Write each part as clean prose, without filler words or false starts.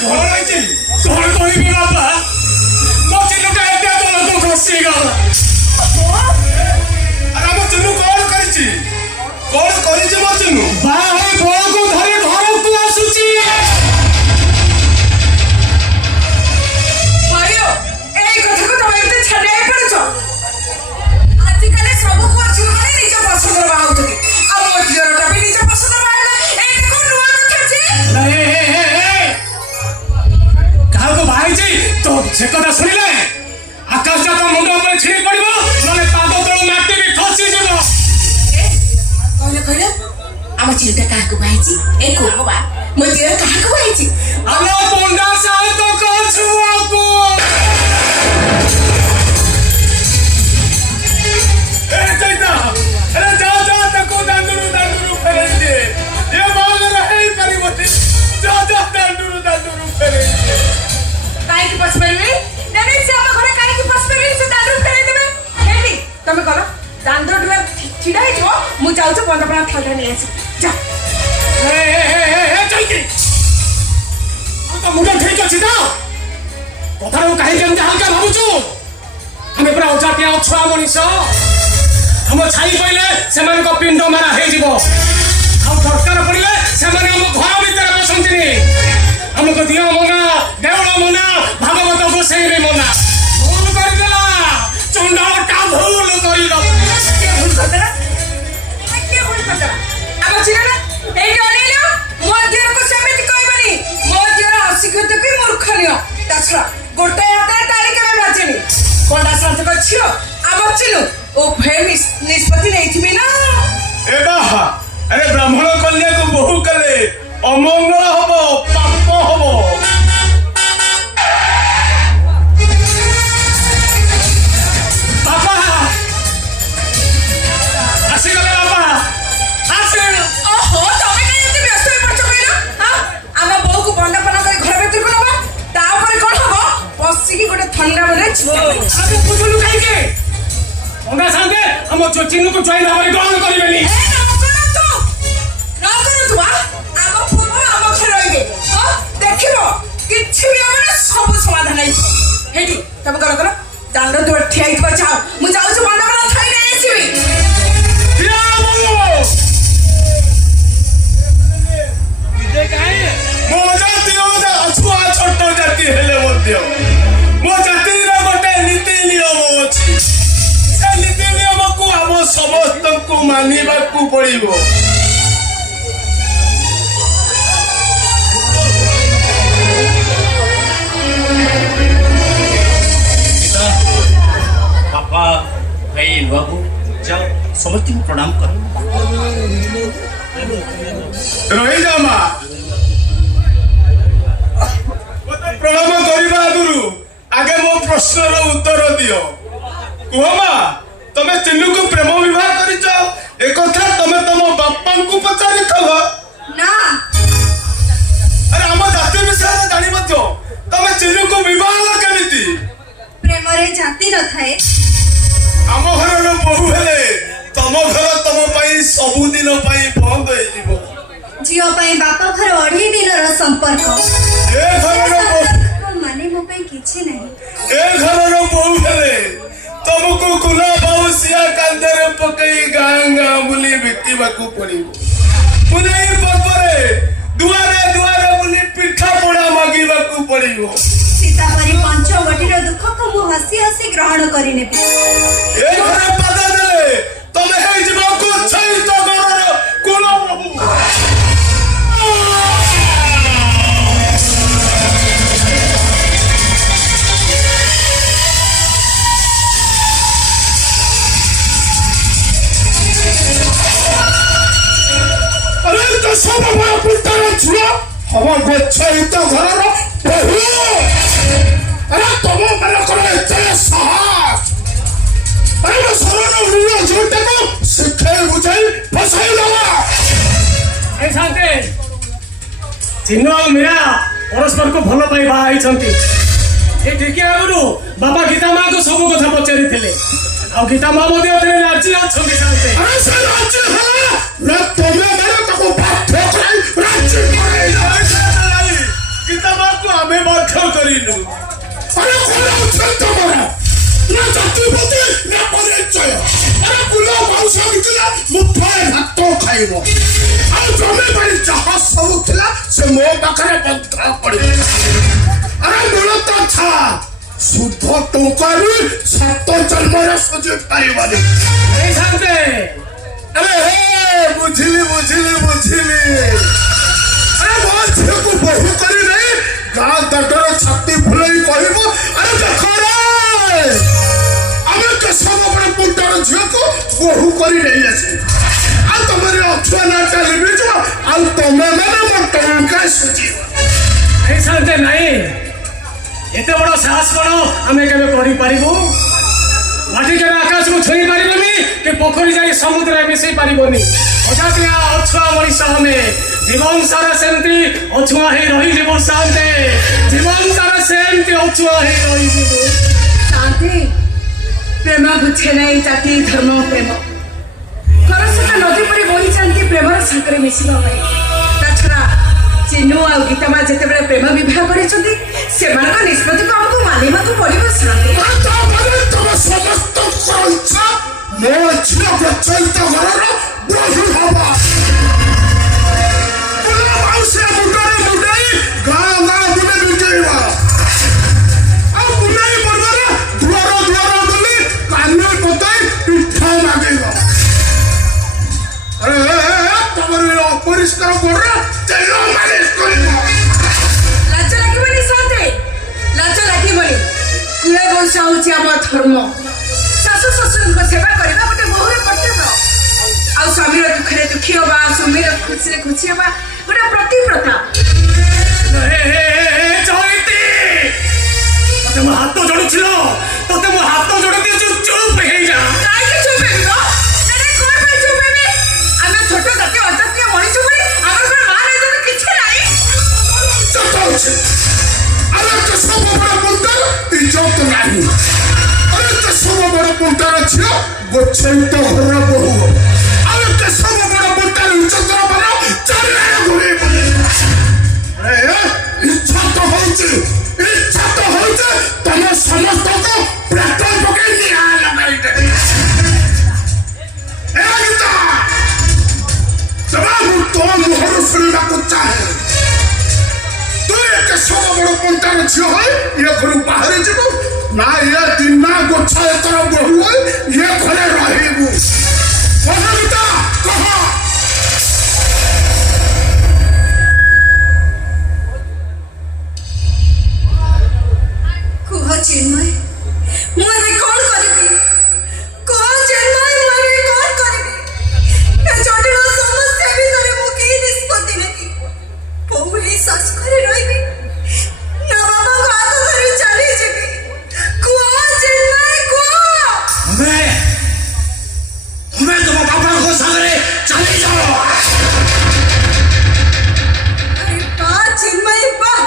कौन है कौन कोई भी बाबा मो चिन्नु का एते तो लोग खसी गला अरे मो चिन्नु कौन करिछि मो चिन्नु भाई बोल को धरे घर को आसुची भाइयो एई कथा को तमे एते छडे पड़छो आजकल सब को अछि माने निज पसंद बाहु थकी आ मो दियरटा भी निज पसंद बाहला एते को नुवा कथा छी कहा को भाई जी तो से कथा सुनिले आकाश जात मुंड ऊपर छिड़ी पड़िबो नले पाद तळ माटी भी खसी जेबो कहले आम चिंता कहा को भाई जी ए को बा मो दियर कहा को भाई जी अलो मुंडा साल तो कहछु आपको ए चैता अरे जा तको दांडुरु फेरे दे ये बाल रहे परिवती जा दांडुरु फेरे दे काई के पास परवे नने से हम घरे काई के पास परवे से दांडुरु फेरे देबे हेडी तमे करो दांडुरु छिड़ा ही जो मु जाउ छ बंदा थालटा नै आसी जा ए चैती तो मुंडा ठीक अछि ना कथा रो काहे केम हल्का भाबुछु हमें पूरा उजातिया छुआ मनीष हम छाई पइले सेमान को पिंड मारा हे जीवो हम दरकार पड़िले सेमान हम घर भीतर बसंतिनी हमको दियो मना देवड़ा मना भागवत गोसाई रे मना भूल कर देला चंडाल का भूल करी दो के भूल कर देला अब चिरा ए डरेलो मो दियर को समिति कहबनी मो दियर अशिक्षित की मूर्खनियो ताछरा गोटे हाथे ताली के बाजेनी कोंडा संत को छियो अब चिनु ओ फेमिस निष्पत्ति नहीं थी ना ए बाहा अरे ब्राह्मण कन्या को बहु कले अमंगल हबो पाप हबो पापा आसी गले पापा आसी ओहो तमे काई एते व्यस्त होई पड़छ कहलो हां आमा बहु को बंदापना करे घर भीतर को नबा तापर कोन हबो बसी की गोटे ठंडा बने अब बुझलु काई के ओंगा सांगे हम जो चिन्नु को जोइन हमारे ग्रहण करिवेनी सब समाधान हेटू तब करो दांड तो ठियाई को जाओ मु जाऊ छ बंदा बना थाई नै आसीबी विदे काहे मो जाति ओदा अछुआ छोट जाति हेले मध्य मो जाति रा गोटे नीति नियम अछि से नीति नियम को हम समस्त को मानिबा को पड़िबो भाई बाबू जाओ समझती को प्रणाम करो रही जा मां प्रणाम करिबा आगुरु आगे मो प्रश्न रो उत्तर दियो कुह मां तमे चिन्नु को प्रेम विवाह करिचो ए कथा तमे तमो बापा को पचारि थलो ना अरे हम जाति विषय जानि मथो तमे चिन्नु को विवाह केमिति प्रेम रे जाति न थाए आम घर बहु हेले तम घर तम पाई सबु दिन पाई बंद हो जीवो झियो पाई बापा घर 2.5 दिन रो संपर्क ए घर माने मो पे किछि नहीं ए घर बहु हेले तुमको कुला बाउसिया कांदरे पकई गांगा बुली बिकिबा को पड़िबो पुनै पपरे दुआरे बुली पिठा पोड़ा मागिबा को पड़िबो सीता परी पंचवटी रो दुख को मु हसी हसी ग्रहण करि नेबी ए घरे पदा देले तमे हे जीवा को छै तो घर कुला बहु अरे तो सब हमारा पुत्र छुआ हम गोछई तो घर रो बहु अरे तुम मेरे को इतने साहस अरे सरल रुआ झूठे को सिखे बुझाई फसाई लगा ए शांति चिन्नु और मीरा परस्पर को भलो पाई बाई छंती ए ठीक आगु बाबा गीता मां को सब कथा पचारि थिले आ गीता मां मध्ये थे राजी अछंती शांति अरे से राजी है रे तमे मेरे को बात ठोकराई राजी करे गीता मां को ବାଧ୍ୟ କରିନୁ। अरे कौन उठे तुम्हारा ना जाति बुद्धि ना परिचय अरे कुला मांसा मिथिला मुठाए भात खाइबो आ जमे बारी जहा सब थिला से मो पाखरे बंधा पड़े अरे मिलता था शुद्ध टंका भी सात जन्म रे सजे पाइबानी ए शांते अरे हे बुझिली अरे वो झियो को बहु करी नहीं गाँ दडर छाती फुलई कहबो अरे देखो रे ଆମେ କେଶବ ବଡ଼ ପୁଣ୍ଟାର ଝିଅକୁ ବୋହୁ କରି ନେଇ ଆସିବୁ ଆଉ ତମର ଅଛୁଆ ନାଟା ଲିଭିଯିବ ଆଉ ତମେ ମାନେ ମୋ ଟଙ୍କା ସୁଝିବ। ଏ ଶାନ୍ତେ ନାଇଁ ଏତେ ବଡ଼ ସାହସ କଣ ଆମେ କେବେ କରିପାରିବୁ? ମାଟି କେବେ ଆକାଶକୁ ଛୁଇଁ ପାରିବନି କି ପୋଖରୀ ଯାଇ ସମୁଦ୍ରରେ ମିଶେଇ ପାରିବନି। ଅଜାତିଆ ଅଛୁଆ ମଣିଷ ଆମେ ଜୀବନ ସାରା ସେମିତି ଅଛୁଆ ହେଇ ରହିଯିବୁ ଶାନ୍ତେ ଜୀବନ ସାରା ସେମିତି ଅଛୁଆ ହେଇ ରହିଯିବୁ। शांति प्रेम बुझे नहीं जाति धर्म प्रेम खरसका नदी पर बही जाती प्रेमर सागर मिशिबा पाई ताछड़ा चिन्नू आ गीतामा जेते बेले प्रेम विवाह करिसथि सेमानक निष्पत्ति को हमको मानिबा को पड़िबो शांति ତାପରେ ତମ ସମସ୍ତଙ୍କର ଇଚ୍ଛା ମୋ ଝିଅ ପ୍ରଚଳିତ ଘରର ବୋହୁ ହବ। ପୁରା ମାଉସୀ ମୁଣ୍ଡରେ ମୁଣ୍ଡାଇ ଗାଁ ବୁଲି ବିଜେଇବା ଆଉ ବୁଲାଇ ପର୍ବରେ ଦୁଆର ବୁଲି କାନ ପତାଇ ପିଠା ମାଗିବ। ତମର ଅପରିଷ୍କାର ଗୋଡରେ ତେଲ ମାଲିସ କରିବ। लाज लागिबनी शांति लाज लागिबनी कुले बंशा होची हमर धर्म सासु ससुरक सेवा करबा गोटे बहुर कर्तव्य आ स्वामीर दुखरे दुखी होबा स्वामीर खुशीरे खुशी होबा गोटे प्रतिव्रता জয়তী তোতে মো হাত জড়ুছিল তোতে মো হাত জড়তে চুপ হয়ে যা কাই के चुप हेबो अरे कोन पे चुप हेबे आमे छोटो जाति अजातिय मଣିष बनी हमर कोन मान इज्जत किछ नाही इज्जत होছে अरे केशव बड़ पुंटार इज्जत नाही अरे केशव बड़ पुंटार ଝିଅ ଗୋଛେଇତ ଘରର ବୋହୁ अरे केशव बड़ पुंटार इज्जत ବର ଚାରିଆଡେ ଘୁରି ବୁଲେ। इच्छा तो होचे तमे समस्तको पेट्रोल पकाई निया लगाई दे ए गीता जवाब तो मुहर सुनना को चाहे तू एक सब बड़ पंटार झियो है ये घर बाहर जीवो ना ये दिना गोछा एतर बहु है ये घरे रहिबू कह गीता कह କୁହ ଚିନ୍ମୟ ମୁଁ ଏବେ କଣ କରିବି? କୁହ ଚିନ୍ମୟ ମୁଁ ଏବେ କଣ କରିବି? ଏ ଜଟିଳ ସମସ୍ୟା ଭିତରେ ମୁଁ କି ନିଷ୍ପତ୍ତି ନେବି? ବୋହୁ ହେଇ ଶାଶୁଘରେ ରହିବି ନା ବାବାଙ୍କ ହାତ ଧରି ଚାଲିଯିବି? କୁହ ଚିନ୍ମୟ କୁହ। ତୁମେ ତୁମ ବାପାଙ୍କ ସାଙ୍ଗରେ ଚାଲି ଯାଅ। अरे वाह चिन्मय वाह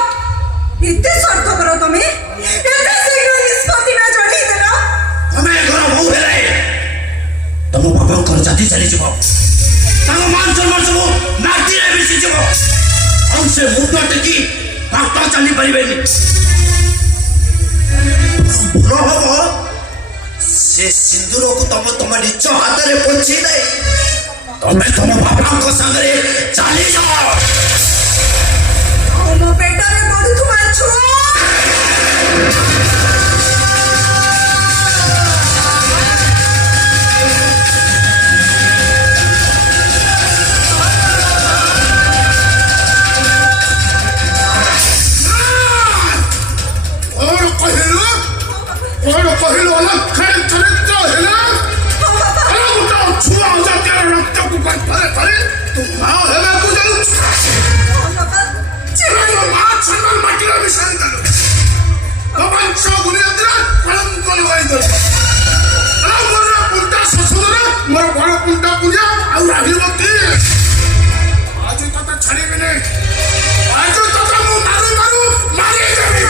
इतने स्वार्थ करो तुम्हें इतना शीघ्र निष्पत्ति ना चढ़ी देना ତୁମେ ଘର ବୋହୁ ହେଲେ ତମ ବାପାଙ୍କର ଜାତି ଚାଲିଯିବ ତାଙ୍କ ମାନ ସମ୍ମାନ ସବୁ ମାଟିରେ ମିଶିଯିବ ଆଉ ସେ ମୁଣ୍ଡ ଟେକି ବାଟ ଚାଲିପାରିବେନି। ଭଲ ହବ ସେ ସିନ୍ଦୁରକୁ ତମ ନିଜ ହାତରେ ପୋଛି ଦେଇ ତମେ ତମ ବାପାଙ୍କ ସାଙ୍ଗରେ ଚାଲିଯାଅ। ମୋ ପେଟରେ ବଢୁଥିବା ଛୁଆ और कहलो अलग खड़े चरित्र हेला अरे गोटा छुआ जातिर रक्त को करे करे तू मां हेला को जाऊ चिरानो मां संगल माटीरा मिशन दलो भगवान छो गुनियादरा कलम कोली वाई दलो अरे मोर पुंटा ससुरा मोर बड़ पुंटा पूजा आ राहिवती आज तते छड़ी बिने आज तते मु मारू मारी देबी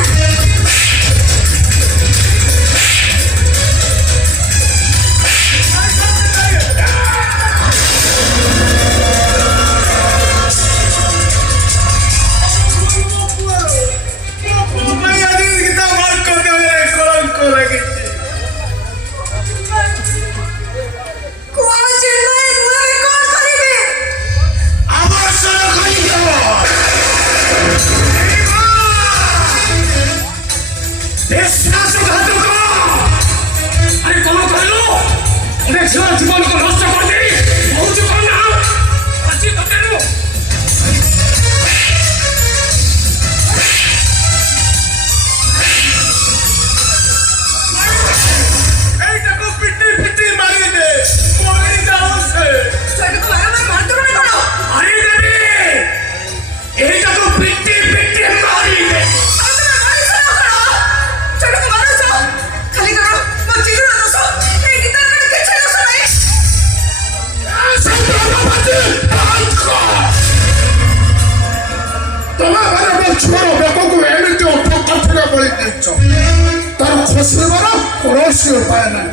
ଗୋଟେ ଝିଅ ଜୀବନକୁ ନଷ୍ଟ କରିଦେଇ କହୁଛୁ କଣ ନା ଅଛି ତତେ এইটাকে পিটি পিটি মারি দে মরে যাও সে ছোটকে বারবার মারতে মানে কোন মারি দেবি এইটাকে পিটি পিটি মারি দে তুমি মারিছ না কোন ছোটকে মারছ খালি করো মো চিরু না দোষ এই গীতার করে কিছু দোষ নাই ତମେ ମାନେ ମୋ ଛୁଆର ବେକକୁ ଏମିତି ଅଠକାଠିରେ ବଳି ଦେଇଛ ତାର ଖସିବାର କୌଣସି ଉପାୟ ନାହିଁ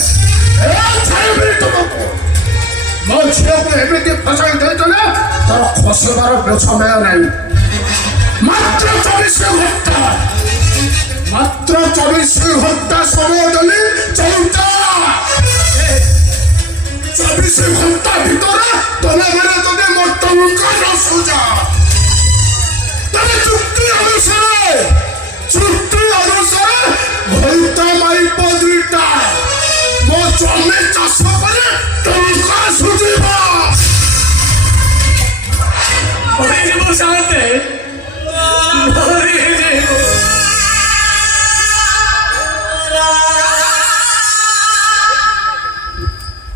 ଛାଡ଼ିବି ତୁମକୁ ମୋ ଝିଅକୁ ଏମିତି ଫସାଇ ଦେଇଛ ଯେ ତାର ଖସିବାର ସମୟ ନାହିଁ ମାତ୍ର 24 ଘଣ୍ଟା ସମୟ ଦେଲି ଚଉଟା 24 ଘଣ୍ଟା ଭିତରେ ତମେ ମାନେ ଯଦି ମୋ ଟଙ୍କା ନ ସୁଝା তবে চুক্তি অনুসারে ঘন্টা মাইপ দুইটা মো জমি চাষ করে টঙ্কা সুঝিব মরিଯିব সাথে মরিଯିব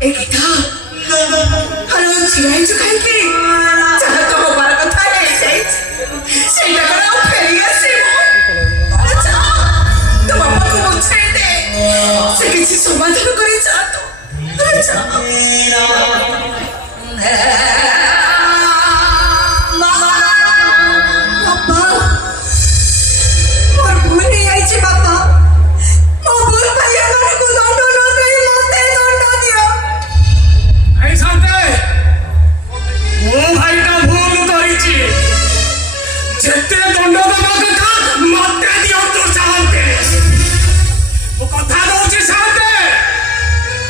এই গীতা আরে চিরাইছো কাইকি যাহা তো হবার কথা হয়ে যাইছে সেইটা করে ও ফেরি আসিব আচ্ছা তো বাবাকে বুঝাই দে সে কিছু সমাধান করে যা তো আচ্ছা বাবা মোর ভুল হয়ে যাইছে বাবা মো ভুল পাই আমাকে দণ্ড ন দেই মতে দণ্ড দিও এই শান্তে ও ভাইটা ভুল করেছি যেতে দণ্ড দেবা কথা মতে দিয়ন্তু শান্তে ও কথা দଉଛି শান্তে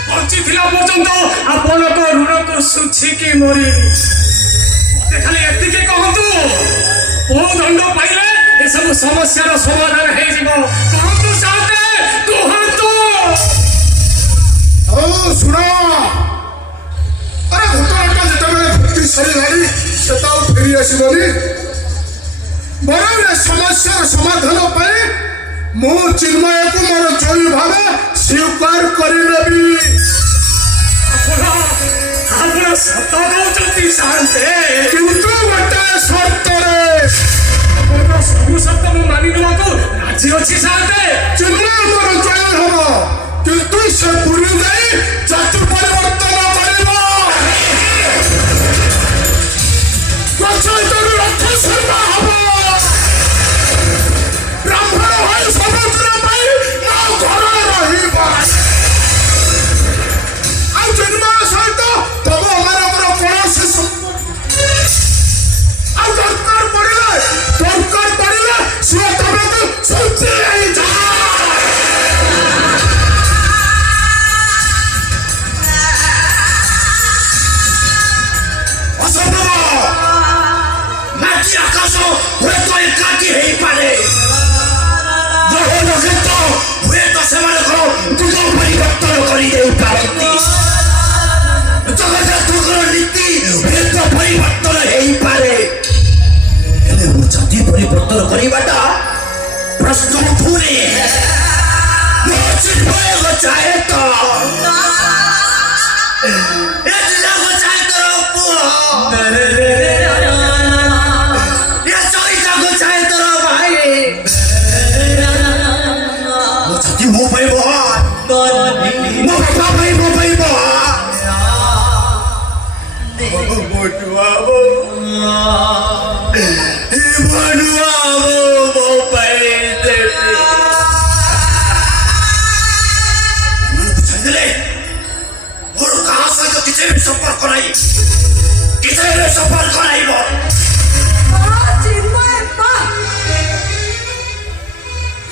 বଞ୍ଚିଥିଲା ପର୍ଯ୍ୟନ୍ତ ଆପଣଙ୍କ ଋଣକୁ ଶୁଝିକି ମରିବି ମତେ ଖାଲି ଏତିକି କହନ୍ତୁ କୋଉ ଦଣ୍ଡ ପାଇଲେ ଏସବୁ ସମସ୍ୟାର ସମାଧାନ ହେଇଯିବ କହନ୍ତୁ ଶାନ୍ତେ କୁହନ୍ତୁ শুণ আরে ঘটনাটা যেতবে ঘটি সারিলানি সেটা ফেরি আসবনি বরং এ সমস্যার সমাধান পাই মু চিন্ময়କୁ ମୋର ଜୟୀ ଭାବେ ସ୍ୱୀକାର କରିନେବି ଆପଣ ସତ କହୁଛନ୍ତି ଶାନ୍ତେ କିନ୍ତୁ ଗୋଟାଏ ସର୍ତ୍ତରେ ଆପଣଙ୍କ ସବୁ ସତ ମୁଁ ମାନି ନେବାକୁ ରାଜି ଅଛି ଶାନ୍ତେ ଚିନ୍ମୟ ମୋର ଜୟୀ ହେବ କିନ୍ତୁ ସେ ପୁରୀ ଯାଇ ଜାତି ପରିବର୍ତ୍ତନ କରିବ ପଞ୍ଚାୟତରୁ ରଥ ସେବା ହବ ବ୍ରାହ୍ମଣ ହୋଇ ସମୁଦ୍ର ପାଇଁ ମୋ ଘର ରହିବ ଆଉ ଚିନ୍ମୟ ସହିତ ତମ ମାନଙ୍କର କୌଣସି ଆଉ ଦରକାର ପଡ଼ିଲେ ସିଏ ତମକୁ ଛୁଟି ହେଇଯାଏ ଅସମ୍ଭବ ମାଟି ଆକାଶ ହୁଏତ ଏକାଠି ହେଇପାରେ ଗ୍ରହ ନକ୍ଷତ୍ର ହୁଏତ ସେମାନଙ୍କର ଯୁଗ ପରିବର୍ତ୍ତନ କରିଦେଇପାରନ୍ତି ଜଗନ୍ନାଥଙ୍କର ନୀତି ହୁଏତ ପରିବର୍ତ୍ତନ ହେଇପାରେ ହେଲେ ମୁଁ ଜାତି ପରିବର୍ତ୍ତନ କରିବାଟା ପ୍ରଶ୍ନ ଉଠୁନି ମୋ ଚିନ୍ମୟ ଚାହେ ତ ଏ ଜିଲ୍ଲାକୁ ଚାହେ ତୋର ପୁଅ ଏ ଚରିତାକୁ ଚାହେ ତୋର ଭାଇ ମୋ ଜାତି ମୋ ପାଇଁ ମହାନ ମୋ ବାପା ପାଇଁ ମୋ ପାଇଁ ମୋର କାହା ସହିତ କିଛି ବି ସମ୍ପର୍କ ନାହିଁ କିଛି ବି ସମ୍ପର୍କ ନାହିଁ ମୋର চিন্ময় বা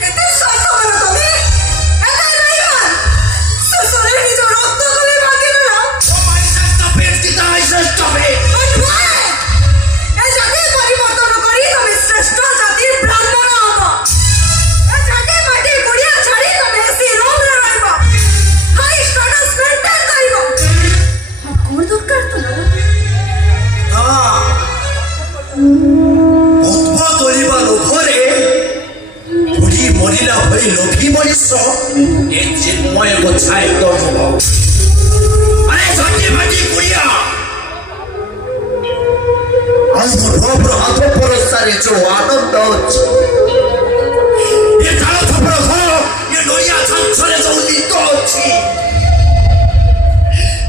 এতে সত্য করো তুমি এতে নাইবা সসরে নিজ রক্ত গলে বাকি গেল stop it! এই জাতি পরিবর্তন করি তুমি শ্রেষ্ঠ ବୋଲି ଲୋଭୀ ମଣିଷ ଏ ଚିନ୍ମୟ ଗୋଛାଏ ତ ଯୁବ ଆରେ ଝଟି ମାଟି କୁଡ଼ିଆ ଅନୁଭବର ହାତ ପରସ୍ତାରେ ଯୋଉ ଆନନ୍ଦ ଅଛି ଏ କାଳ ଥପର ଘର ଏ ନଡ଼ିଆ ଛାଞ୍ଚରେ ଯୋଉ ନିଦ ଅଛି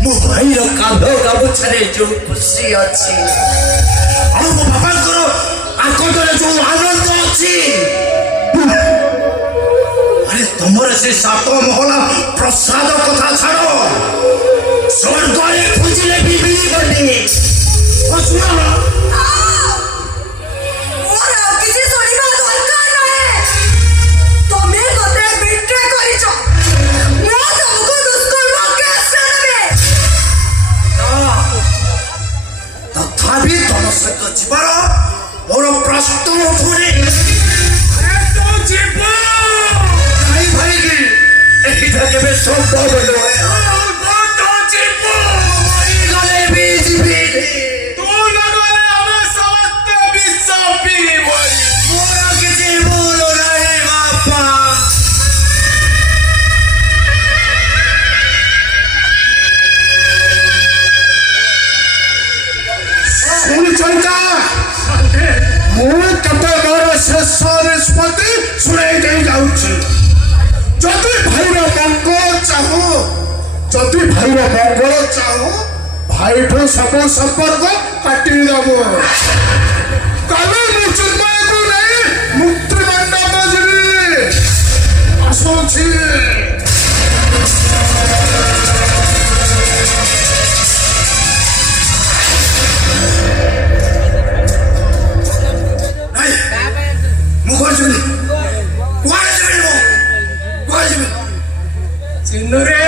ମୋ ଭାଇର କାନ୍ଧ ଗାମୁଛାରେ ଯୋଉ ଖୁସି ଅଛି ଆଉ ମୋ ବାପାଙ୍କର ଆକଟରେ ଯୋଉ ଆନନ୍ଦ ଅଛି ଆରେ ତମର ସେ 7 ମହଲା ପ୍ରସାଦ କଥା ଛାଡ଼ ସ୍ୱର୍ଗରେ ଖୋଜିଲେ ବି ମିଳିବନି ଶୁଣ ମୋର ଆଉ କିଛି ଶୁଣିବା ଦରକାର ନାହିଁ ତମେ ମତେ ବିଟ୍ରେ କରିଛ ମୁଁ ତମକୁ ଦୁଷ୍କର୍ମ କେସ୍ରେ ଦେବି ତଥାପି ତମ ସହିତ ଯିବାର ମୋର ପ୍ରଶ୍ନ ଉଠୁନି ନାଇଁ ଭାଇକି ଏଇଟା କେବେ ସମ୍ଭବ ନୁହେଁ ମରିଗଲେ ବି ଯିବିନି ମୋର କିଛି ଭୁଲ ନାହିଁ ବାପା ଶୁଣିଛନ୍ତି ମୁଁ ତତେ ମୋର ଶେଷ ନିଷ୍ପତ୍ତି ଶୁଣାଇ ଦେଇ ଯାଉଛି ଯଦି ଭାଇର ମଙ୍ଗଳ ଚାହୁଁ ଭାଇଠୁ ସବୁ ସମ୍ପର୍କ କାଟିଦେବୁ କାଲି ମୁଁ ଚିନ୍ମୟକୁ ନେଇ ମୁକ୍ତି ମଣ୍ଡପ ଯିବି ଆସୁଛି ମୁଁ କୁଆଡ଼େ ଯିବିନି କୁଆଡ଼େ ଯିବି ଚିନ୍ନୁରେ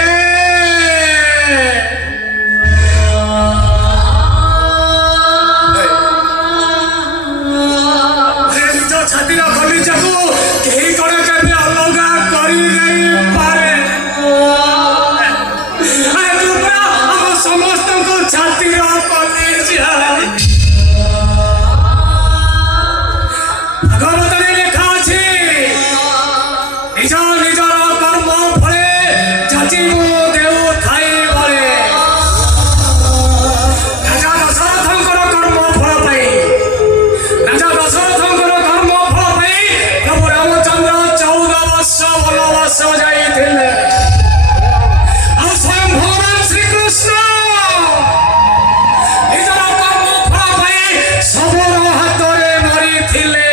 ନିଜ ଛାତିର ଖଲିଚାକୁ କେହି କଣ କେବେ ଅଲଗା କରି ଦେଇପାରେ ତୁ ପୁରା ଆମ ସମସ୍ତଙ୍କୁ ଛାତିର ଖଲିଚା ଭାଗବତରେ ଲେଖା ଅଛି ନିଜ ନିଜର କର୍ମ ଫଳେ ଯାଚିବୁ ଦେଉ ଥାଇ ବଳେ ରାଜା ଦଶରଥଙ୍କର କର୍ମ ଫଳ ପାଇଁ ପ୍ରଭୁ ରାମଚନ୍ଦ୍ର 14 ବର୍ଷ ବନବାସ ଯାଇଥିଲେ ଆଉ ସ୍ୱୟଂ ଭଗବାନ ଶ୍ରୀକୃଷ୍ଣ ନିଜର କର୍ମ ଫଳ ପାଇଁ ସବୁର ହାତରେ ମରିଥିଲେ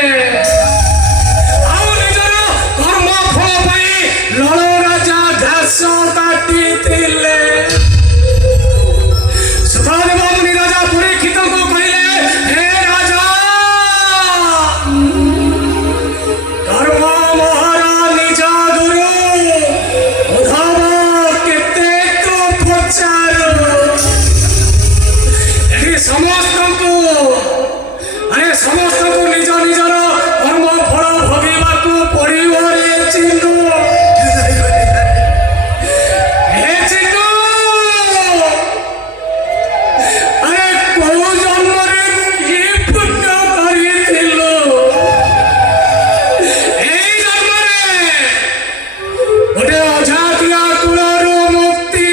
ଆଉ ନିଜର କର୍ମ ଫଳ ପାଇଁ ଲଳ ରାଜା ଘାସ କାଟିଥିଲେ ସୁଖଦେବ ମୁନି ରାଜା ପରୀକ୍ଷିତଙ୍କୁ କହିଲେ ହେ ରାଜା କର୍ମ ମୋହର ନିଜ ଗୁରୁ ଉଦ୍ଧବ କେତେ ତୁ ପଚାରୁ ଏଠି ସମସ୍ତଙ୍କୁ ନିଜ ନିଜର କର୍ମ ଫଳ ଭୋଗିବାକୁ ପଡ଼ିବ ରେ ଚିନ୍ନୁ ହେ ଚିନ୍ନୁ ଆରେ କୋଉ ଜନ୍ମରେ କି ପୁଣ୍ୟ କରିଥିଲୁ ଏଇ ଜନ୍ମରେ ଗୋଟେ ଅଜାତିଆ କୁଳରୁ ମୁକ୍ତି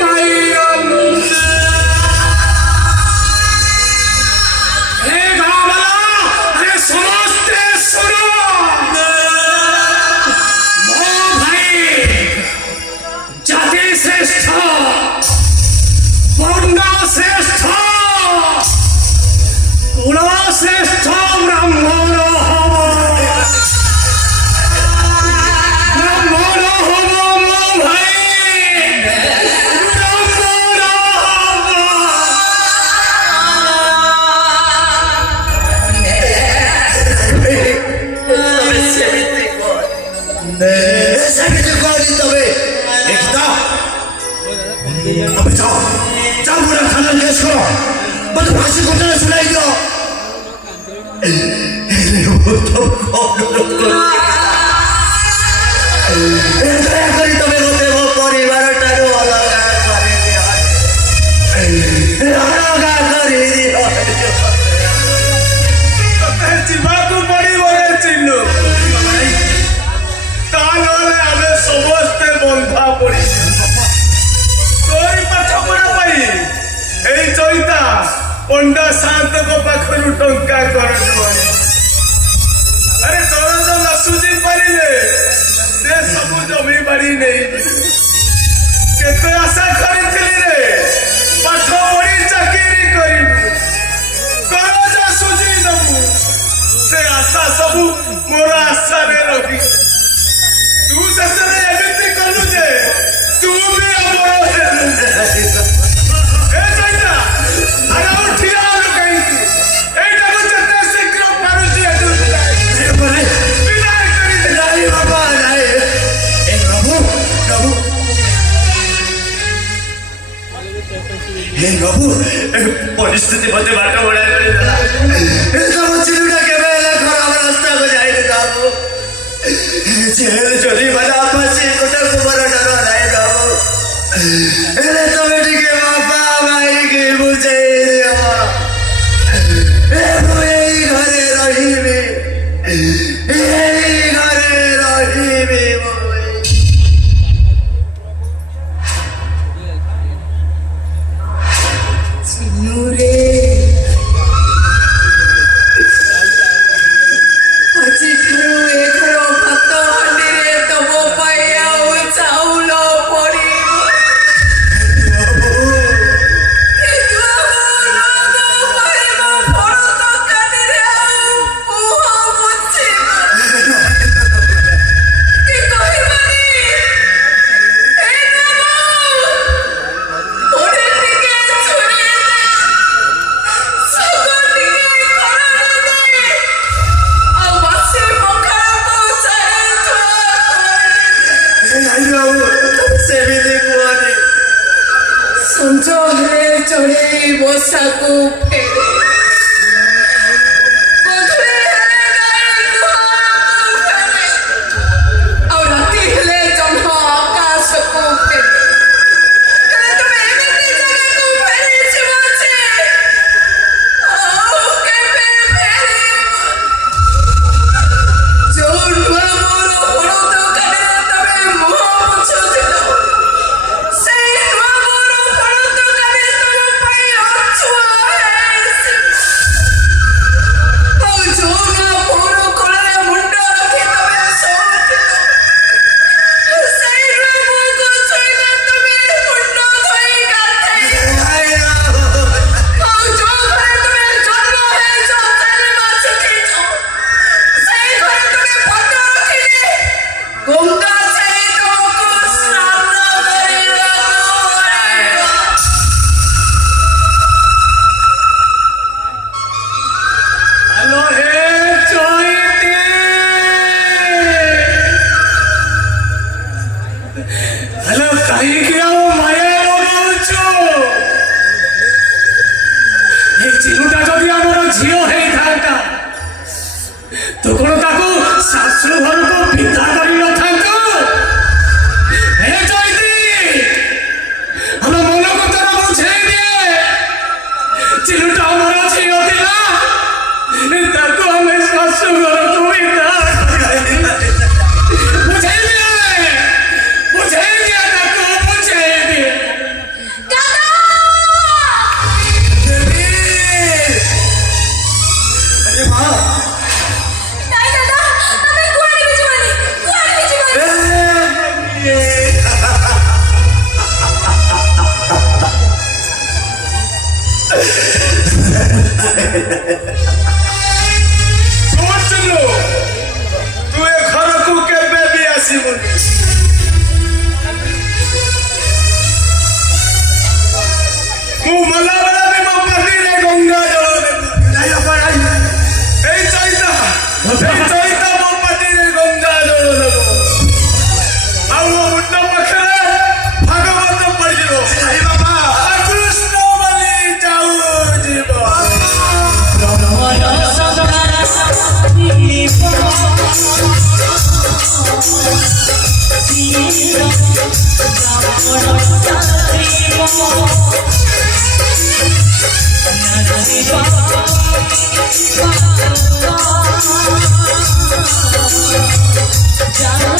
ପାଇଗଲୁ ହେ ଗାଁବାଲା ଆରେ ସମସ୍ତେ ଶୁଣ ମୋ ଭାଇ ଜାତି ଶ୍ରେଷ୍ଠ ବର୍ଣ୍ଣ ଶ୍ରେଷ୍ଠ କୁଳ ଶ୍ରେଷ୍ଠ ବ୍ରାହ୍ମଣ ହବ ମୋ ଭାଇ ବ୍ରାହ୍ମଣ ହବ ତମେ ସେମିତି କରି ତମେ ଦେଖିତ अबे जाओ जाओ पूरा खाना केस करो बस फांसी को तो सुनाई दो वो तो दया करी तमे मते वो परिवार टारो अलगा करे दिया अलगा करे दिया ଯିବାକୁ ପଡ଼ିବ ରେ ଚିନ୍ନୁ ତା शांत को पाखरु टंका कर अरे तोर तो न सुझी पारिले से सब जमी बाड़ी नहीं केते आशा करिथिली रे पाठ पढ़ी चाकरी करिबु करज सुझी दबु से आशा सब मोर आशा रे रखी तू ससरे एमिति कलु जे तू भी अमर ए चैता अरे उठिया कहीं एटा को जते शीघ्र पारुची एटु भाई विदाय करी दे नहीं बाबा नहीं ए प्रभु हे प्रभु परिस्थिति मते बाट बड़ा कर देला ए सब चिलुटा केबे खराब रास्ता को जाई दे बाबू जेल चोरी बजा फसी कोटा कुमार डर नहीं बाबू एले तो बेटी के बाबा भाई के बुझे दिया ए मोई घरे रहिबे ए घरे रहिबे चिन्नू रे আজি ঠাରୁ এঘৰ ভাত হাঁডিৰে তব পাই আৰু চাউল পৰিব ସଞ୍ଜ ହେଲେ ଚଢ଼େଇ ବସାକୁ ଫେରେ ଗଧୂଳି ହେଲେ ଗାଈ ଗୁହାଳକୁ ଫେରେ ଆଉ ରାତି ହେଲେ ଜହ୍ନ ଆକାଶକୁ ଫେରେ କାଳେ ତମେ ଏମିତି ଜାଗାକୁ ଫେରିଯିବ ଯେ ଆଉ କେବେ ଫେରିବ ଯୋଉ ନୂଆ ମୋର ବଡ଼ ଦୋକାନରେ ତମେ ମୁହଁ ପୋଛୁଥିଲ ସେଇ ନୂଆ ମୋର ବଡ଼ ଦୋକାନରେ ତମ ପାଇଁ ଅଛୁଆ ହେଇଛି ଆଉ ଯୋଉ ନୂଆ ମୋର କୋଳରେ ମୁଣ୍ଡ ରଖି ତମେ ଶୋଉଥିଲ ସେଇ ନୂଆ ମୋକୁ ଛୁଇଁଲେ ତମେ ମୁଣ୍ଡ ଧୋଇ ଗାଧେଇ ଆଉ ଯୋଉ ଘରେ ତମେ ଜନ୍ମ ହେଇଛ ଚାଲିବା ଶିଖିଛ ସେଇ ଘରେ ତମେ ପଦ ରଖିଲେ ଗଙ୍ଗା ସେଇ ତମକୁ ସ୍ନାନ କରିବାକୁ ଆଣିବ हेलो हे चोईती हेलो कहीं क्या वो माया लगाउछु ए चिनुटा जदि हमर झियो हेई थांता तो कोन ताकू सासु घर को विदा करी न थांतो हे चोईती हम मन को तोरा बुझे दिए चिनुटा हमर झियो दिला ताको हमें सासु घर को विदा बुझे दिया ताको बुझे दिए अरे मां ନାଇଁ ଦାଦା ତମେ କୁଆଡ଼େ ବି ଯିବନି सोचलो तू ए घर को केबे भी आसीबुनी मु मला बड़ा भी मो पति रे गंगा जल नहीं पढ़ाई ए चैता मो पति रे गंगा जल देबो आ वो मुंड पखरे भागवत पढ़ जिवो नहीं बाबा कृष्ण बलि जाऊ जीव Jangan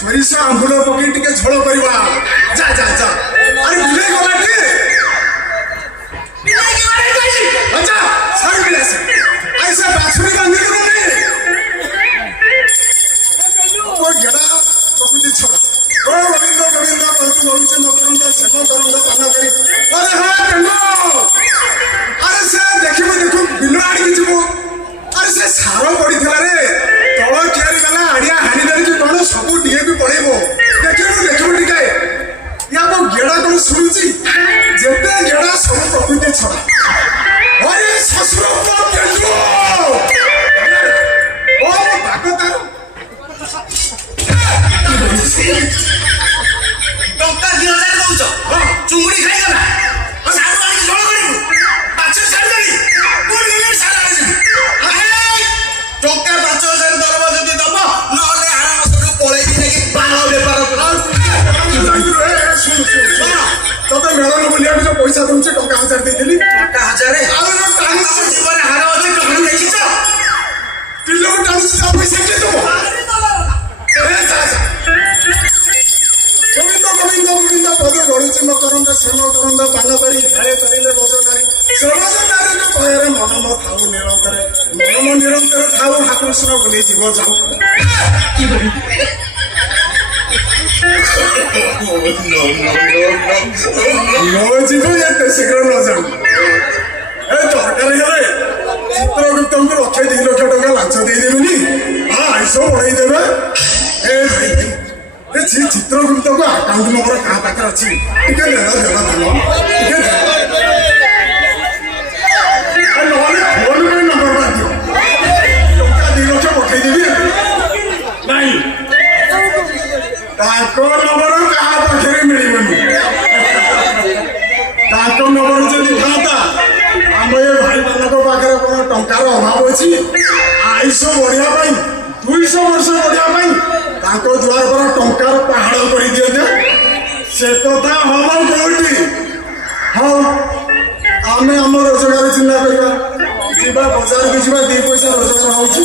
ସୋରିଷ ଆମ୍ବୁଲ ପକେଇ ଟିକେ ଝୋଳ କରିବା ଯା ଯା ଯା ଆରେ ବିଲେଇ ଗଲା କି ଯା ସାରୁ ବିଲେଇ ଆସେ ଆଇ ସେ ବାଛୁରୀ ବାନ୍ଧି କରୁନି ଓ ଗେଡ଼ା ପ୍ରକୃତି ଛଡ଼ା ଓ ଗୋବିନ୍ଦ ଗୋବିନ୍ଦ କହିତୁ ବଳୁଛି ମକରନ୍ଦ ସେବ କରନ୍ଦ ପାନ କରି ଆରେ ହଁ ତେଣ୍ଡ ଆରେ ସେ ଦେଖିବୁ ଦେଖୁ ବିଲ ଆଡ଼ିକି ଯିବୁ ଆରେ ସେ ସାର ପଡ଼ିଥିଲା ରେ ତଳ କିଆରି ଗଲା ଆଡ଼ିଆ ହାଣି ଦେଉଛି କଣ ସବୁ ଡିଏପି ପଳେଇବ ଦେଖିବୁ ଦେଖିବୁ ଟିକେ ୟା ମୋ ଗେଡ଼ା କଣ ଶୁଣୁଛି ଯେତେ ଗେଡ଼ା ସବୁ ପ୍ରକୃତି ଛଡ଼ା ଅରେ ଶ୍ୱଶୁର କେନ୍ଦୁ ଓ ମୋ ବାଗ ତାର ଟଙ୍କା 2000 ଦଉଛ ଚୁଙ୍ଗୁଡି ଖାଇଗଲା ସାରୁ ଆଣିକି ଝୋଳ କରିବୁ ମାଛ ଛାଡ଼ିଦେଲି କୋଉଠି ଗଲେ ସାର ଆଣିଯିବି ଟଙ୍କା 5000 ଦରବ ଯଦି ଦବ ନହେଲେ ଆର ମାସରୁ ପଳେଇବି ଯାଇକି ବାଳ ବେପାର ତତେ ମେଳନ ବୁଲିବାକୁ ଯୋଉ ପଇସା ଦଉଛି ଟଙ୍କା 1000 ଦେଇଥିଲି ଟଙ୍କା 1000 ଜୀବନରେ ହାର ଅଛି ଟଙ୍କା ଦେଖିଛ କିଲୋ ଟାଣୁଛି ତା ପଇସା କିଏ ଦବ ଗୋବିନ୍ଦ ଗୋବିନ୍ଦ ଗୋବିନ୍ଦ ପଦ ଗଳୁଛି ମକରନ୍ଦ ଶ୍ୟାମ କରନ୍ଦ ପାନ କରି ଝାଳେ ତରିଲେ ବୋଝ ନାରୀ ସମାଜ ନାରୀଙ୍କ କୟରେ ମନ ମୋ ଥାଉ ନିରନ୍ତରେ ମନ ମୋ ନିରନ୍ତରେ ଥାଉ ହାକୃଷ୍ଣ ବୋଲି ଯିବ ଯାଉ ନ ଯିବ ଏତେ ଶୀଘ୍ର ନ ଯାଉ ଏ ଦରକାର ହେଲେ ଚିତ୍ରଗୁପ୍ତଙ୍କୁ 1.5 ଲକ୍ଷ ଟଙ୍କା ଲାଞ୍ଚ ଦେଇଦେବିନି ଆଇସ ବଢେଇ ଦେବେ ଏ ଭାଇ ଏ ଚିତ୍ରଗୁପ୍ତଙ୍କ ଆକାଉଣ୍ଟ ନମ୍ବର କାହା ପାଖରେ ଅଛି ଟିକେ ଦେଲ ଦେଲ ଦେଲ ଟିକେ ନହେଲେ ଫୋନ ପାଇଁ ନମ୍ବର ଦିଅ ଟଙ୍କା 2 ଲକ୍ଷ ପଠେଇଦେବି ନାଇଁ ତାଙ୍କ ନମ୍ବର କାହା ପାଖରେ ମିଳିବନି ତାଙ୍କ ନମ୍ବର ଯଦି ଥାନ୍ତା ଆମ ଏ ଭାଇମାନଙ୍କ ପାଖରେ କଣ ଟଙ୍କାର ଅଭାବ ଅଛି ଆୟୁଷ ବଢିବା ପାଇଁ 200 ବର୍ଷ ବଢିବା ପାଇଁ ତାଙ୍କ ଦ୍ୱାର પર ଟଙ୍କାର ପାହାଡ଼ କରିଦିଅନ୍ତେ ସେ କଥା ହବ କୋଉଠି ହଉ ଆମେ ଆମ ରୋଜଗାର ଚିନ୍ତା କରିବା ଯିବା ବଜାରକୁ ଯିବା 2 ପଇସା ରୋଜଗାର ହଉଛି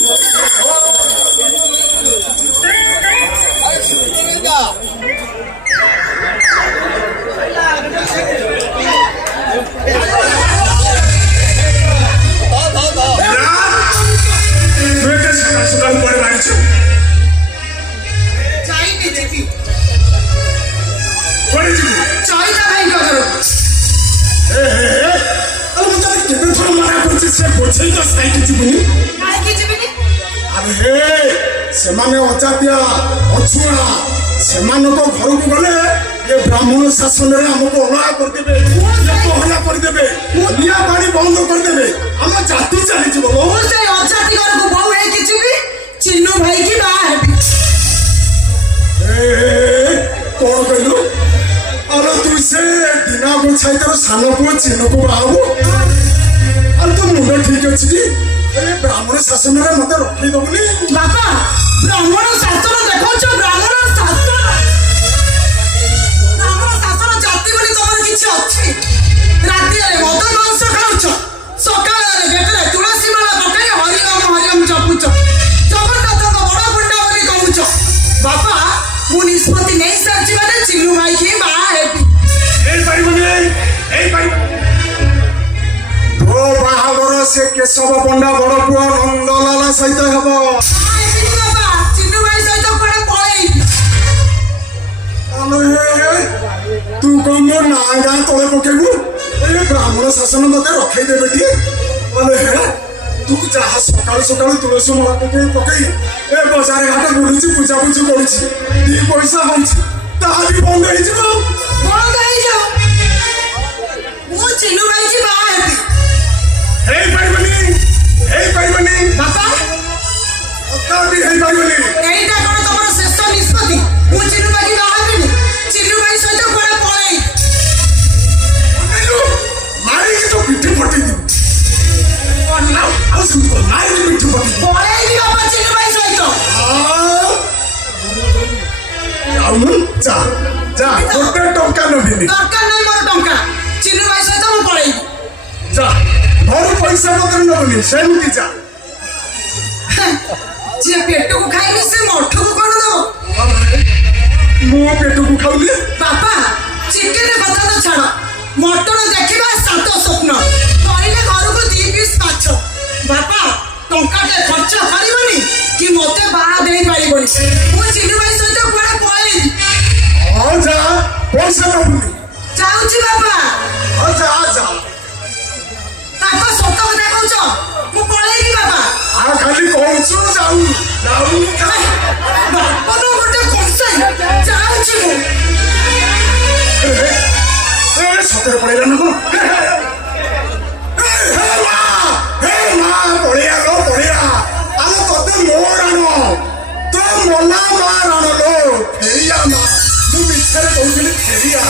Yeah. से गोछे तो साइड जीवनी କାହିଁକି ଯିବିନି अरे हे सेमाने अजातिया अछुआ सेमानक घर को गले ये ब्राह्मण शासन रे हमको अलगा कर देबे लोक हल्ला कर देबे दुनिया पानी बंद कर देबे हम जाति चली जीवो ମୁଁ ସେଇ ଅଜାତି ଘରକୁ ବୋହୂ ହେଇକି ଯିବି ଚିନ୍ନୁ ଭାଇକି ବାହା ହେବି ए कौन कहलु अरे तू से दिना गोछाई तर सानो को चिन्ह को बाबू अरे तू मुंड ठीक अछि कि ए ब्राह्मण शासन रे मते रखी दबुनी ବାପା ବ୍ରାହ୍ମଣ ଶାସନ ଦେଖାଉଛ ବ୍ରାହ୍ମଣ ଶାସନ ଜାତି ବୋଲି ତମର କିଛି ଅଛି ରାତିରେ ମଦ ମାଂସ ଖାଉଛ ସକାଳରେ ବେକରେ ତୁଳସୀ ମାଳ ପକାଇ ହରିଓମ ଜପୁଛ ଜଗନ୍ନାଥଙ୍କ ବଡ଼ ମୁଣ୍ଡ ବୋଲି କହୁଛ ବାପା ମୁଁ ନିଷ୍ପତ୍ତି ନେଇ ସାରିଛି ମାନେ ଚିନ୍ନୁ ଭାଇକି ବାହା ହେବି तो बाहागर से केशव पंडा बड़ पुआ नंदलाला सहित हब ବାହା ହେବିନି ବାପା ଚିନ୍ନୁ ଭାଇ ସହିତ କୁଆଡ଼େ ପଳେଇବି तू कौन मो ना गाँ तले पकेबू ए ब्राह्मण शासन मते रखई देबे टी अरे हे तू जहा सकाळ सकाळ तुळसी माला पकई ए बाजार घाट बुलुची पूजा पूजी करूची दी पैसा होउची ताहा भी बंद होई जिवो ବନ୍ଦ ହେଇଯାଉ ମୁଁ ଚିନ୍ନୁ ଭାଇକି ବାହା ହେବି हे पाइबनी ବାପା अत्ता भी हे पाइबनी ଏଇଟା କ'ଣ ତମର ଶେଷ ନିଷ୍ପତ୍ତି ମୁଁ ଚିନ୍ନୁ ଭାଇକି ବାହା ହେବିନି ଚିନ୍ନୁ ଭାଇ ସହିତ କୁଆଡ଼େ ପଳେଇବି अनेलु मारी की तो पिठी फटी दी आओ सुन तो मारी की पिठी फटी पळेइबी बापा चिन्नू भाई सହିତ आउनु जा जा गोटे टंका नबिनी ଦରକାର ନାହିଁ ମୋର ଟଙ୍କା ଚିନ୍ନୁ ଭାଇ ସହିତ ମୁଁ ପଳେଇବି जा घर पैसा पत्र नबनी सेमती जा ଯିଏ ପେଟକୁ ଖାଇନି ସେ ମଠକୁ କ'ଣ ଦବ मो पेट को खाउली ବାପା ଚିକେନ କଥା ତ ଛାଡ଼ ମଟନ ଦେଖିବା ସାତ ସ୍ୱପ୍ନ କହିଲେ ଘରକୁ 2 ପିସ୍ ମାଛ ବାପା ଟଙ୍କାଟେ ଖର୍ଚ୍ଚ କରିବନି କି ମୋତେ ବାହା ଦେଇପାରିବନି ମୁଁ ଚିନ୍ନୁ ଭାଇ ସହିତ କୁଆଡ଼େ ପଳେଇବି आ जा पैसा नबनी ଯାଉଛି ବାପା आ जा ବାପା ସତ କଥା କହୁଛ ମୁଁ ପଳେଇବି ବାପା आ खाली कहछु जाऊ जा ବାପା ତ ଗୋଟେ କଂସାଇ ଯାଉଛି ମୁଁ ए सତରେ पड़ेला न को हे मां पड़िया लो पड़िया आलो तते मोर आनो तो मोला मार आनो लो फेरिया मां तू बिछरे कहउली फेरिया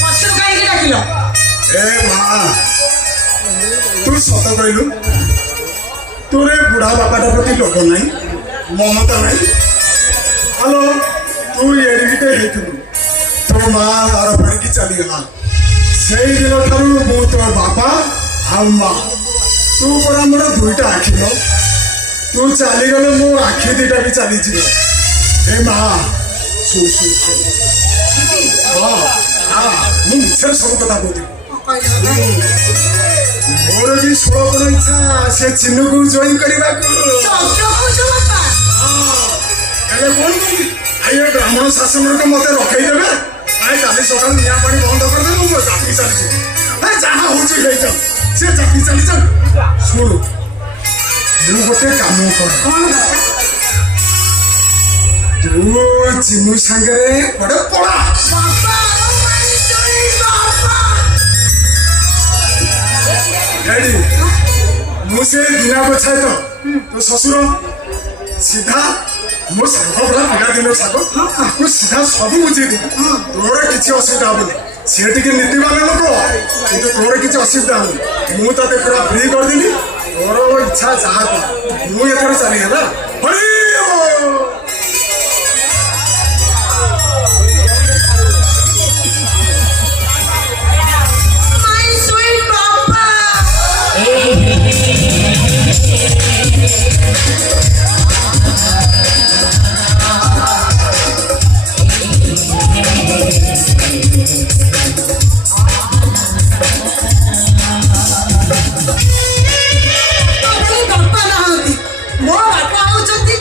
ପଛରୁ କାହିଁକି ଡାକିଲ ए मां तू सत कहलु तोरे बुढ़ा बापाटा प्रति लोक नहीं ममता नहीं हेलो तू एडिटे हेतु तो मां तार पड़ की चली गला से दिन ठारू मु तो बापा आ मां तू पर मोर दुईटा आखि नो तू चली गले मो आखि दुईटा भी चली जी ए मां सु हाँ मु मिछर सब कथा कहती मोर भी 16 बड़ इच्छा से चिन्ह को जॉइन करबा को ସତ କହୁଛ ବାପା हेले कोन की आये ब्राह्मण शासन रे मते रखै देबे आय काली सकाल निया पानी बंद कर दे मु जाति चली छी ए जहा होची गई जा से जाति चली जा सुन मु गोटे काम कर କ'ଣ ବାପା तू चिन्ह संगे पड़े पड़ा ବାପା ବାପା रेडी मुझे दिना बचाए तो ससुर सीधा मो साग पूरा पिला दिन साग आपको सीधा सब बुझे दी तोर किसी असुविधा हेनी सी टे नीतिवान लोक कि तोर किसी असुविधा हेनी मुझे पूरा फ्री करदेली तोर इच्छा जहाँ मुझे चली है हरि my sweet papa ମୋ ବାପା ନାହାନ୍ତି ମୋ ବାପା ହଉଛନ୍ତି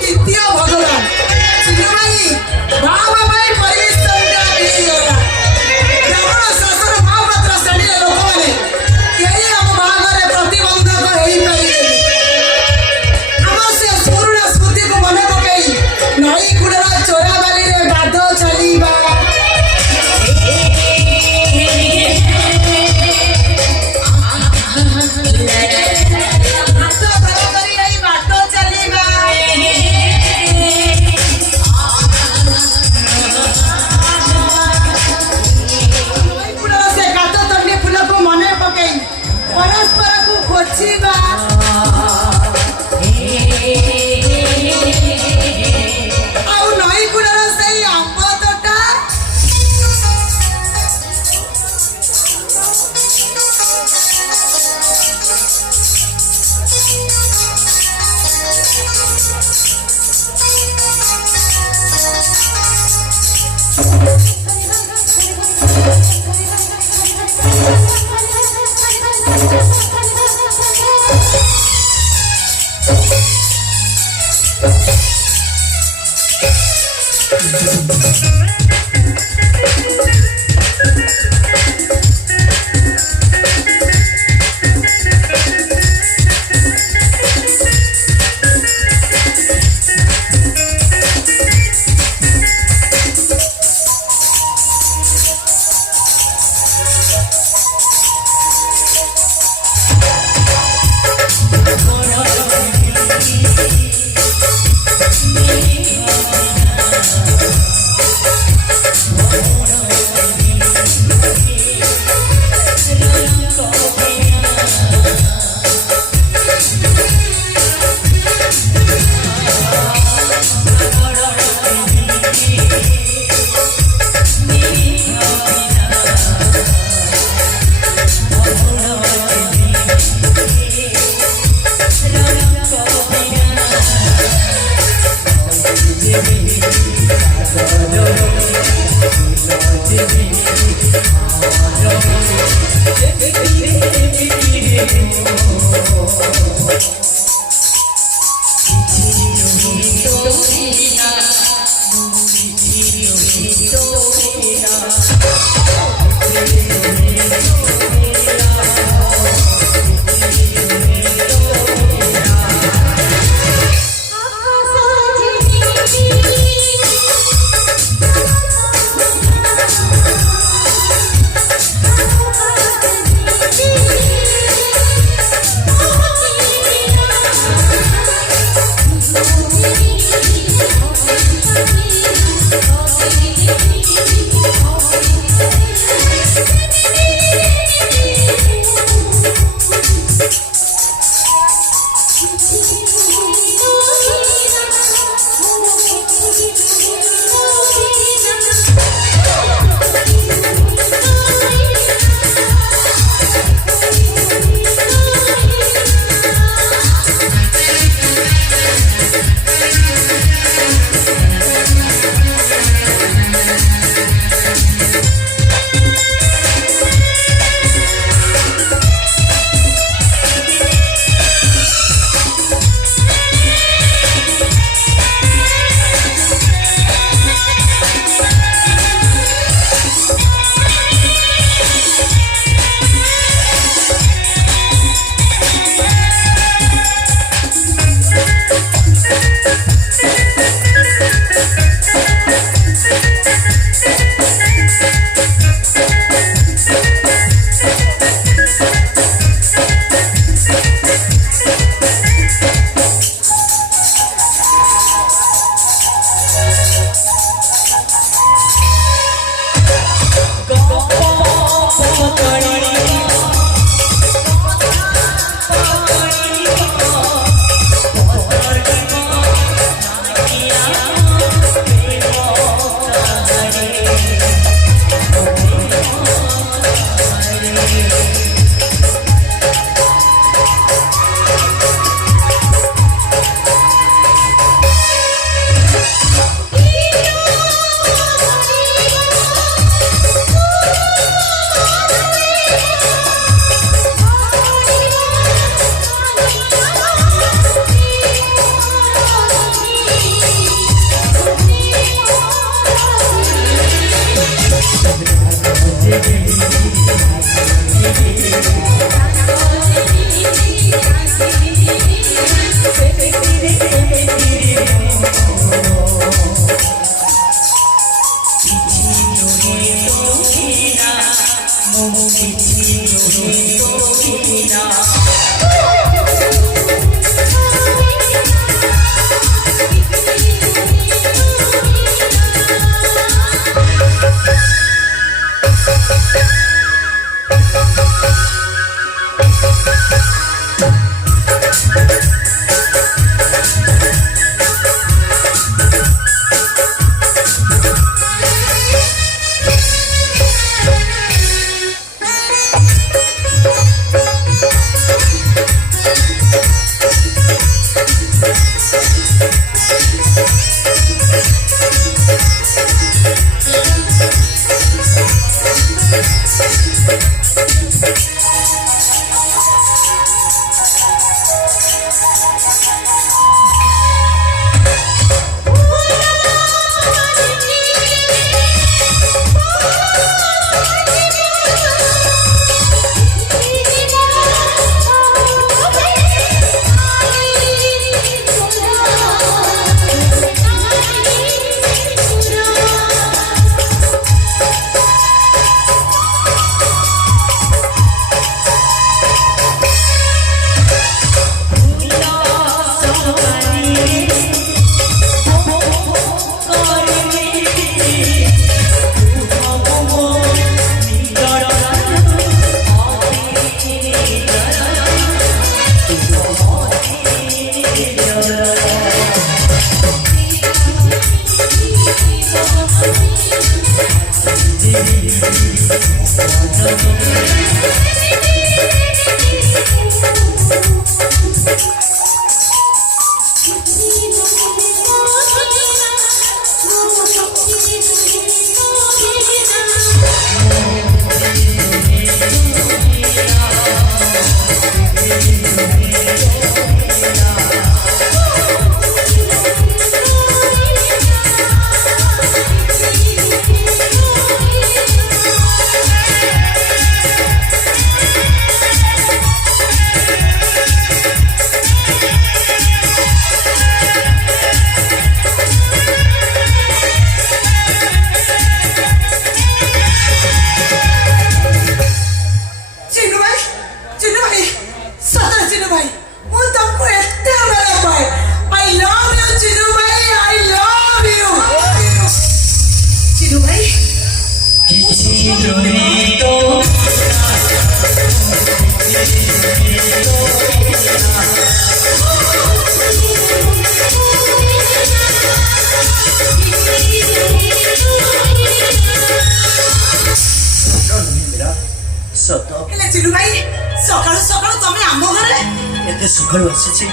ସକାଳୁ ଆସିଛି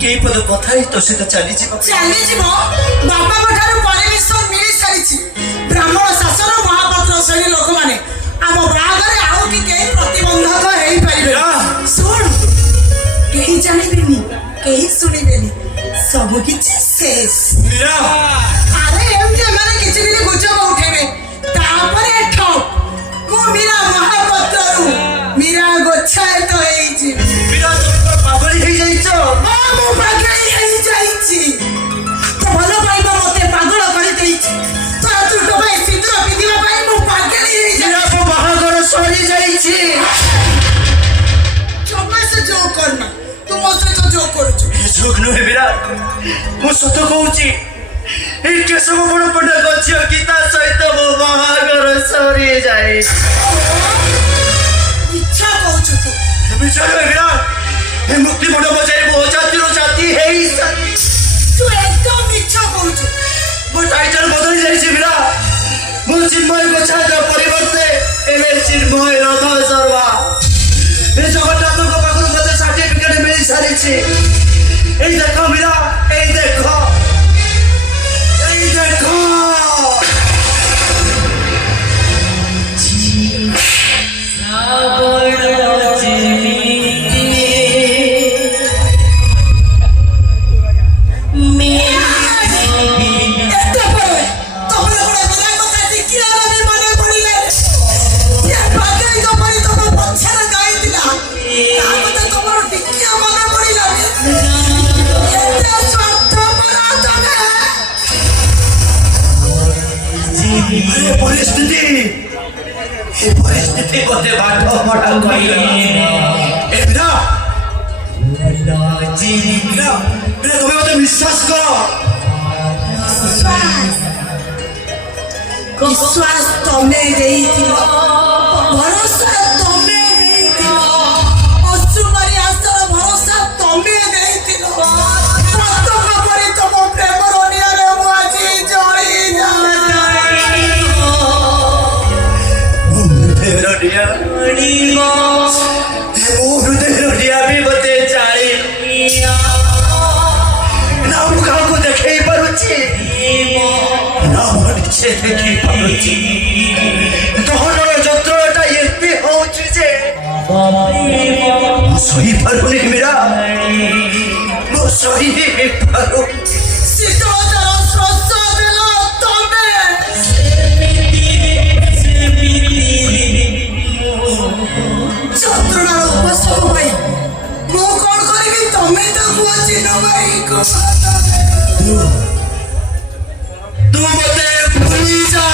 କେହି ପଦ କଥା ହିଁ ତୋ ସହିତ ଚାଲିଯିବ ଚାଲିଯିବ ବାପାଙ୍କ ଠାରୁ ପରମିଶନ ମିଳି ସାରିଛି ବ୍ରାହ୍ମଣ ଶାସନ ମହାପାତ୍ର ଶ୍ରେଣୀ ଲୋକମାନେ ଆମ ବାହାଘରେ ଆଉ କି କେହି ପ୍ରତିବନ୍ଧକ ହେଇପାରିବେ ଶୁଣ କେହି ଜାଣିବେନି କେହି ଶୁଣିବେନି ସବୁ କିଛି ଶେଷ ମୀରା ଆରେ ଏମିତି ଏମାନେ କିଛି ଦିନ ଗୁଜବ ଉଠେଇବେ ତାପରେ ଠକ୍ ମୁଁ ମୀରା ମହାପାତ୍ରରୁ ମୀରା ଗୋଚ୍ଛାୟିତ ହେଇଛି ମୀରା তুমি ପାଗଳି ହେଇଯାଇଛ ମୁଁ ପାଗଳି ହେଇଯାଇଛି ତ ଭଲ ପାଇବା ମତେ ପାଗଳ କରିଦେଇଛି ତୋର ତୁଟ ପାଇଁ ସିନ୍ଦୁର ପିନ୍ଧିବା ପାଇଁ ମୁଁ ପାଗଳି ହେଇଯାଇଛି ମୀରା ମୋ ବାହାଘର ସରିଯାଇଛି ଜମା ସେ ଯୋଉ କରନା ତୁ ମୋ ସହିତ ଯୋଉ କରୁଛୁ ଯୋଗ ନୁହେଁ ମୀରା ମୁଁ ସତ କହୁଛି এই কেশব বড় পড়া গছ কি তা সহিত ମୋ ବାହାଘର ସରିଯାଇଛି ଇଚ୍ଛା କହୁଛୁ ତୁ ବିଚାର ମୀରା ଏ ମୁକ୍ତି ବଡ଼ ବଜାଇ ମୋ ଜାତିର ଜାତି ହେଇ ତୁ ଏକଦମ ମିଛ କହୁଛୁ ମୋ ଟାଇଟଲ ବଦଳି ଯାଇଛି ମୀରା ମୁଁ ଚିନ୍ମୟ ଗୋଚ୍ଛାୟତ ପରିବର୍ତ୍ତେ ଏବେ ଚିନ୍ମୟ ରଥ ଶର୍ମା ଏ ଜଗନ୍ନାଥଙ୍କ ପାଖରୁ ମୋତେ ସାର୍ଟିଫିକେଟ ମିଳି ସାରିଛି এই দেখো মীরা এই দেখো परिस्थिति मते बाटो मोटा कहिल ए मीरा मीरा তুমি মতে বিশ্বাস করো विश्वास तमे ଦେଇଥିଲ ଭରସା ତମେ ଦେଇଥିଲ ଅସୁମାରି ଆଶର ଭରସା ତମେ ଦେଇଥିଲ ପ୍ରଥମ କରି ତମ ପ୍ରେମର ନିଆଁରେ ମୁଁ ଆଜି ଜଳି ହୃଦୟ ବି ମତେ ଜାଳି ନା ମୁଁ କାହାକୁ ଦେଖେଇ ପାରୁଛି ନା ମୁଁ ନିଜେ ଦେଖି ପାରୁଛି ଦହନର ଯନ୍ତ୍ରଟା ଏତେ ହଉଛି ଯେ ମୁଁ ସହିପାରୁନି ମୀରା ମୁଁ ସହିପାରୁନି ଶୀତଳତାର ଶ୍ୱାସ ଦେଲ ତମେ ଯନ୍ତ୍ରଣାର ଉପଶମ ପାଇଁ ମୁଁ କଣ କରିବି ତମେ ତ କୁହ ଚିହ୍ନ ଭାଇ ତୁ ମତେ ଭୁଲି ଯା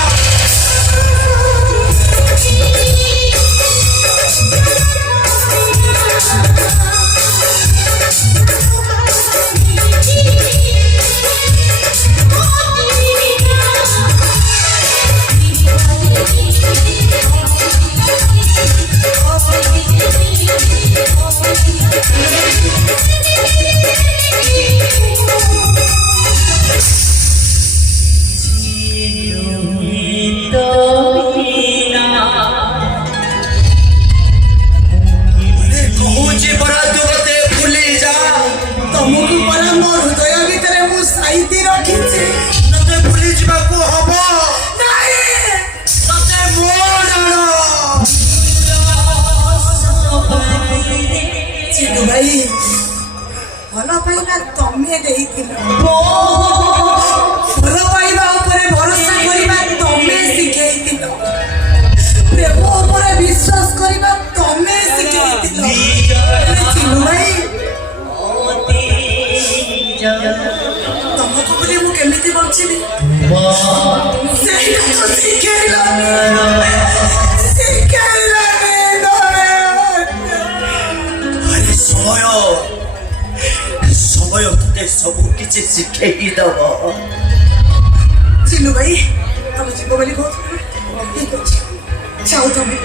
ତମକୁ ପରା ମୋ ହୃଦୟ ଭିତରେ ମୁଁ ସାଇତି ରଖିଛି ତତେ ଭୁଲି ଯିବାକୁ ହବ ନାହିଁ ତତେ ମୋ ଡର ଚିନୁ ଭାଇ ଭଲ ପାଇବା ତମେ ଦେଇଥିଲ ଭଲ ପାଇବା ଉପରେ ଭରସା କରିବା ତମେ ଶିଖେଇଥିଲ ପ୍ରେମ ଉପରେ ବିଶ୍ୱାସ କରିବା ତମେ ଶିଖେଇଥିଲ ଚିନୁ ଭାଇ ତମକୁ ବୋଲି ମୁଁ କେମିତି ବଞ୍ଚିଲି ସେଇଟା ତ ଶିଖେଇଲାନି ଆରେ ସମୟ ତତେ ସବୁ କିଛି ଶିଖେଇ ଦବ ଚିନୁ ଭାଇ ତମେ ଯିବ ବୋଲି କହୁଥିଲ ଠିକ ଅଛି ଚାଉ ତମେ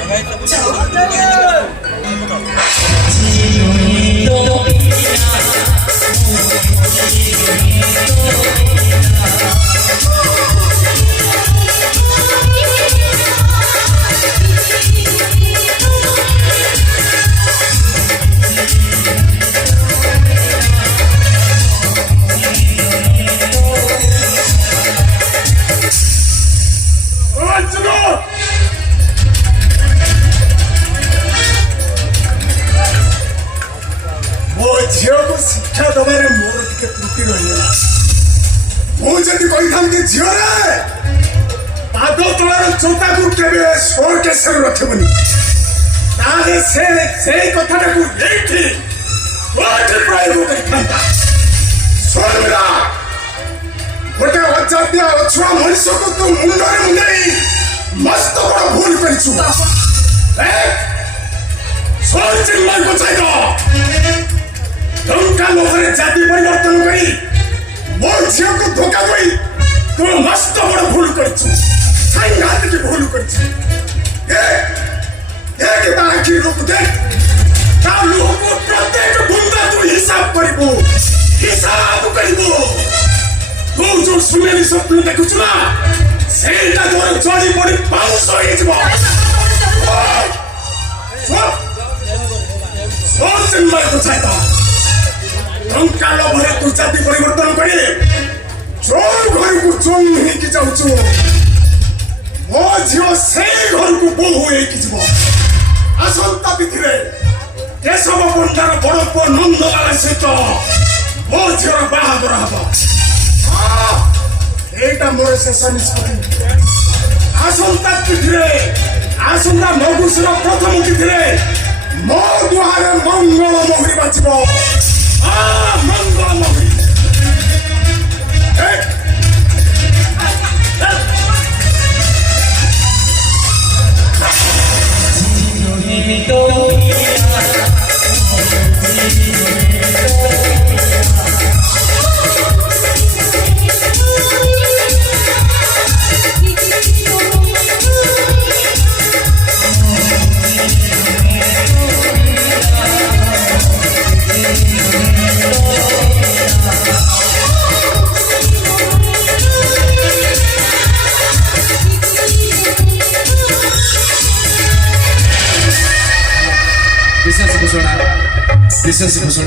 ଶିକ୍ଷା ଦେବାରେ ମୋର ଟିକେ ତ୍ରୁଟି ରହିଗଲା। ମୁଁ ଯଦି କହିଥାନ୍ତି ଝିଅରେ ପାଦ ତଳର ଜୋତାକୁ କେବେ ସ୍ୱର କେଶରେ ରଖିବନି, ତାହେଲେ ସେଇ କଥାଟାକୁ ଏଇଠି ପ୍ରୟୋଗ କରିଥାନ୍ତା। ଶୁଣିଲା, ଗୋଟେ ଅଜାତିଆ ଅଛୁଆ ମଣିଷକୁ ତୁ ମୁଣ୍ଡରେ ମୁଣ୍ଡେଇ ମସ୍ତ ବଡ଼ ଭୁଲ କରିଛୁ। ଚିନ୍ମୟ ବଚାଇଦ ଟଙ୍କା ଲୋଭରେ ଜାତି ପରିବର୍ତ୍ତନ କରି ମୋ ଝିଅକୁ ଧୋକା ଦେଇ ତୁ ମସ୍ତ ବଡ଼ ଭୁଲ କରିଛୁ, ସାଂଘାତିକ ଭୁଲ କରିଛୁ। ତା ଆଖି ଲୋକ ଦେଖ, ତା ଲୁହକୁ ପ୍ରତ୍ୟେକ ବୁନ୍ଦା ତୁ ହିସାବ କରିବୁ। ତୁ ଯୋଉ ସୁନେଲି ସ୍ୱପ୍ନ ଦେଖୁଛୁ ନା, ସେଇଟା ତୋର ଚଳି ପଡ଼ି ପାଉଁଶ ହେଇଯିବ। ଟଙ୍କା ଲୋଭରେ ତୁ ଜାତି ପରିବର୍ତ୍ତନ କରି ଯୋଉ ଘରକୁ ଚୋଉ ହେଇକି ଯାଉଛୁ, ମୋ ଝିଅ ସେଇ ଘରକୁ ବୋହୂ ହେଇକି ଯିବ। ଆସନ୍ତା ତିଥିରେ କେଶବ ପଣ୍ଡାର ବଡ଼ ପୁଅ ନନ୍ଦଲାଲ ସହିତ ମୋ ଝିଅର ବାହାଘର ହବ। এইটা মোর শেষ নিষ্পত্তি। আসন্তা তিথিরে, আসন্তা মগুসুর প্রথম তিথিরে মো দুয়ারে মঙ্গল মহুরি বাজিব। মঙ্গল মহুরি। ବିଶେଷ ଘୋଷଣା